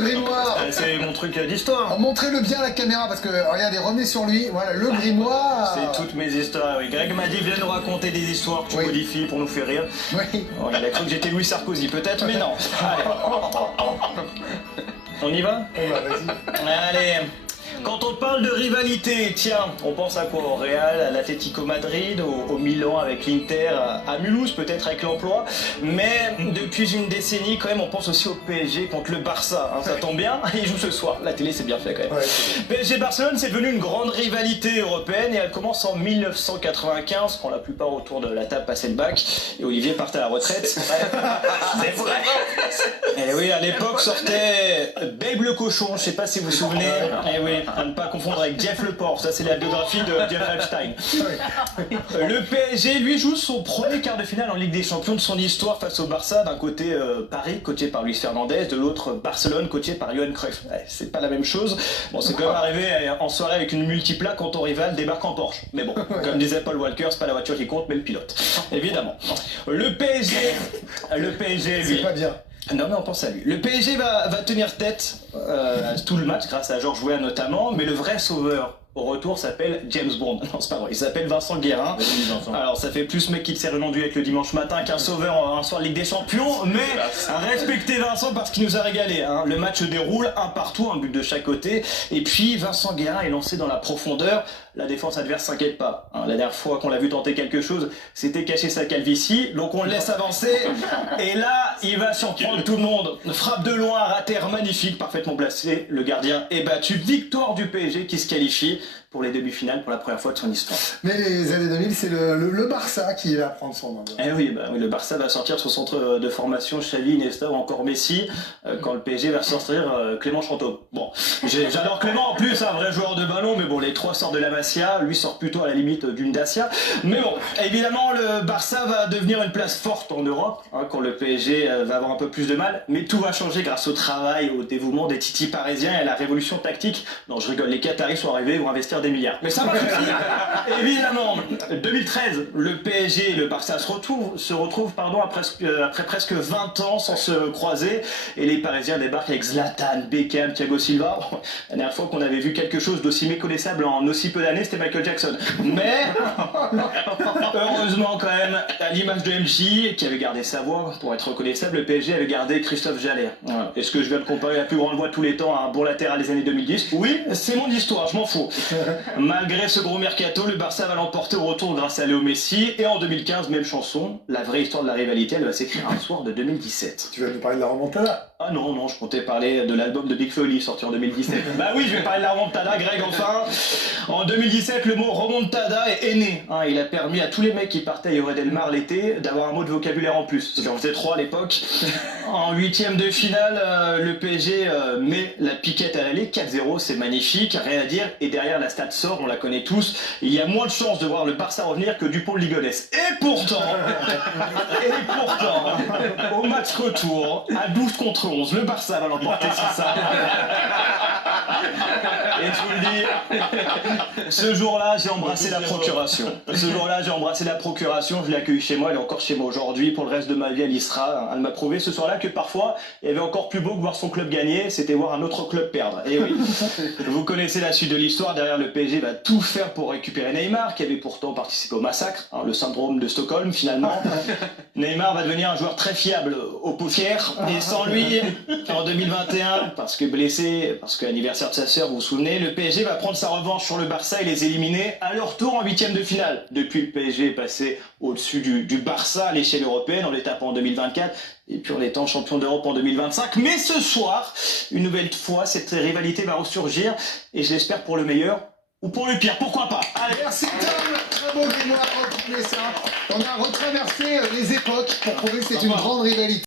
grimoire. C'est mon truc d'histoire. Montrez-le bien à la caméra parce que regardez, revenez sur lui. Voilà, le grimoire. C'est toutes mes histoires, oui. Greg m'a dit, viens nous raconter des histoires que tu modifies pour nous faire rire. Oui. Oh, il a cru que j'étais Louis Sarkozy, peut-être, mais non. Allez. On y va? Vas-y. Allez. Quand on parle de rivalité, tiens, on pense à quoi? Au Real, à l'Atlético Madrid, au Milan avec l'Inter, à Mulhouse peut-être avec l'Emploi. Mais depuis une décennie, quand même, on pense aussi au PSG contre le Barça. Hein, ça tombe bien, ils jouent ce soir. La télé, c'est bien fait quand même. Ouais. PSG-Barcelone, c'est devenu une grande rivalité européenne et elle commence en 1995, quand la plupart autour de la table passaient le bac et Olivier partait à la retraite. C'est vrai. Et oui, à l'époque sortait Babe le cochon, je sais pas si vous vous souvenez. Et oui. À ne pas confondre avec Jeff Leport, ça c'est la biographie de Jeff Epstein. Le PSG, lui, joue son premier quart de finale en Ligue des Champions de son histoire face au Barça. D'un côté Paris, coaché par Luis Fernandez, de l'autre Barcelone, coaché par Johan Cruyff. Ouais, c'est pas la même chose. Bon, c'est quand même arrivé en soirée avec une multipla quand ton rival débarque en Porsche. Mais bon, comme disait Paul Walker, c'est pas la voiture qui compte, mais le pilote. Évidemment. Le PSG, lui... C'est pas bien. Non mais on pense à lui. Le PSG va tenir tête tout le match grâce à Georges Weah notamment, mais le vrai sauveur au retour s'appelle James Bond. Non c'est pas vrai, il s'appelle Vincent Guérin. Alors ça fait plus mec qui te sert une andouillette le dimanche matin qu'un sauveur un soir de Ligue des Champions, mais respectez Vincent parce qu'il nous a régalé. Hein. Le match se déroule un partout, un but de chaque côté, et puis Vincent Guérin est lancé dans la profondeur. La défense adverse s'inquiète pas. Hein, la dernière fois qu'on l'a vu tenter quelque chose, c'était cacher sa calvitie. Donc on le laisse avancer. Et là, il va surprendre tout le monde. Frappe de loin, raté magnifique, parfaitement placé. Le gardien est battu. Victoire du PSG qui se qualifie pour les demi-finales pour la première fois de son histoire. Mais les années 2000, c'est le Barça qui va prendre son nom. Eh oui, oui, le Barça va sortir son centre de formation, Xavi, Iniesta ou encore Messi, quand le PSG va sortir Clément Chantôme. Bon, j'adore Clément en plus, un vrai joueur de ballon, mais bon, les trois sortent de la Masia, lui sort plutôt à la limite d'une Dacia. Mais bon, évidemment, le Barça va devenir une place forte en Europe, hein, quand le PSG va avoir un peu plus de mal, mais tout va changer grâce au travail, au dévouement des titis parisiens et à la révolution tactique. Non, je rigole, les Qataris sont arrivés, vont investir des milliards. Mais ça va suffire. Évidemment, 2013, le PSG et le Barça se retrouvent après presque 20 ans sans se croiser et les Parisiens débarquent avec Zlatan, Beckham, Thiago Silva. La dernière fois qu'on avait vu quelque chose d'aussi méconnaissable en aussi peu d'années, c'était Michael Jackson. Mais heureusement quand même, à l'image de MJ qui avait gardé sa voix pour être reconnaissable, le PSG avait gardé Christophe Jallet. Voilà. Est-ce que je viens de comparer la plus grande voix de tous les temps à un bon latéral des années 2010? Oui, c'est mon histoire, je m'en fous. Malgré ce gros mercato, le Barça va l'emporter au retour grâce à Léo Messi. Et en 2015, même chanson, la vraie histoire de la rivalité, elle va s'écrire un soir de 2017. Tu vas nous parler de la remontada? Ah non, je comptais parler de l'album de Big Flo et Oli sorti en 2017. Bah oui, je vais parler de la remontada, Greg, enfin. En 2017, le mot remontada est né. Hein, il a permis à tous les mecs qui partaient à Lloret del Mar l'été d'avoir un mot de vocabulaire en plus. J'en faisais 3 à l'époque. En huitième de finale, le PSG met la piquette à l'aller, 4-0, c'est magnifique, rien à dire. Et derrière, la stat sort, on la connaît tous. Il y a moins de chances de voir le Barça revenir que Dupont de Ligonnès. Et pourtant, au match retour, à 12 contre 11, le Barça va l'emporter sur ça. Et je vous le dis, ce jour-là, j'ai embrassé la procuration. Je l'ai accueillie chez moi, elle est encore chez moi aujourd'hui. Pour le reste de ma vie, elle y sera. Elle m'a prouvé ce soir-là que parfois, il y avait encore plus beau que voir son club gagner, c'était voir un autre club perdre. Et oui, vous connaissez la suite de l'histoire. Derrière, le PSG va tout faire pour récupérer Neymar, qui avait pourtant participé au massacre, hein, le syndrome de Stockholm finalement. Neymar va devenir un joueur très fiable au poker. Et sans lui, en 2021, parce que blessé, parce que l'anniversaire de sa sœur, vous vous souvenez, le PSG va prendre sa revanche sur le Barça et les éliminer à leur tour en huitième de finale. Depuis, le PSG est passé au-dessus du Barça à l'échelle européenne en l'étape en 2024 et puis en étant champion d'Europe en 2025. Mais ce soir, une nouvelle fois, cette rivalité va ressurgir et je l'espère pour le meilleur ou pour le pire, pourquoi pas. Allez, merci Tom, très beau grimoire, ça. On a retraversé les époques pour prouver que c'est une grande rivalité.